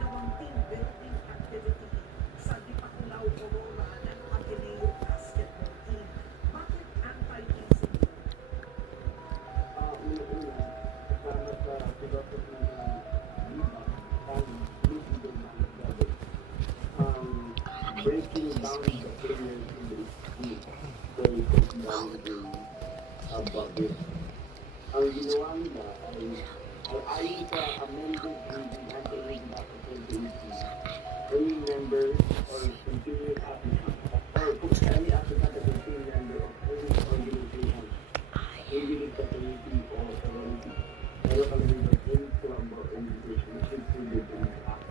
ginawang team building activity sa Dipakulaw, Aurora ng Ateneo Basketball Team. Bakit anti-hazing? Una-una, kasama sa philosophy ng Viva, ang losing ng gabi. Breaking down the players in the team. So, breaking down the budget. Ang ginawa nila ay ayon sa amended reading at the reading application any member or continuing applicant or kung any applicant or continuing member of any organization individual community or sorority meron kami rin any club or organization is included in the act.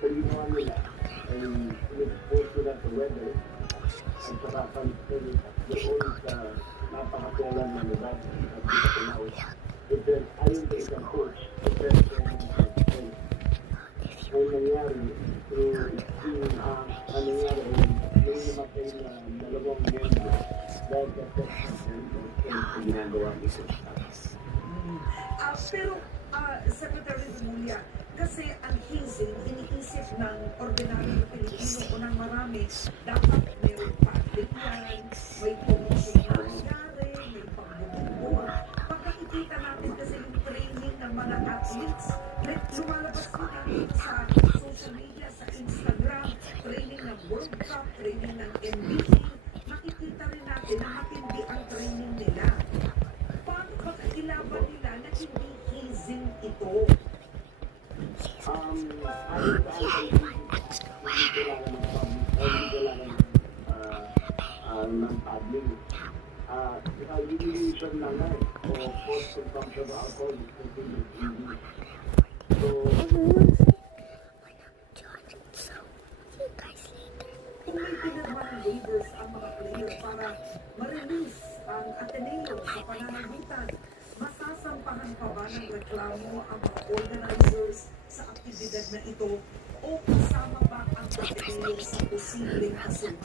So ginawa nila ay in-expose nila sa weather at saka pansin doon sa napakasyalan ng lugar at dito sa Laos. Depends, ayon sa isang coach, depends on ang nangyari through ang nangyari may namatay na dalawang member dahil sa section sa ginagawa nito. Pero, Secretary Remulla, kasi ang hazing, iniisip ng ordinaryong Pilipino o ng marami, dapat may paglitan, may pumusok na nangyari, may pagbubugbog. Pagkakikita natin kasi yung training ng mga athletes, lumalabas din natin sa social media, sa Instagram, training ng World Cup, training ng NBA, makikita rin natin na matindi ang training nila. Paano pagkakilaban nila na hindi hazing ito? Ayon sa ng public. Usual na nga o post-consumption of alcohol is continued. So, Kung may pinirma ng waivers ang mga player para ma-release ang Ateneo sa pananagutan, masasampahan pa ba ng reklamo ang mga organizers sa aktibidad na ito o kasama ba ang Ateneo sa posibleng kasuhan?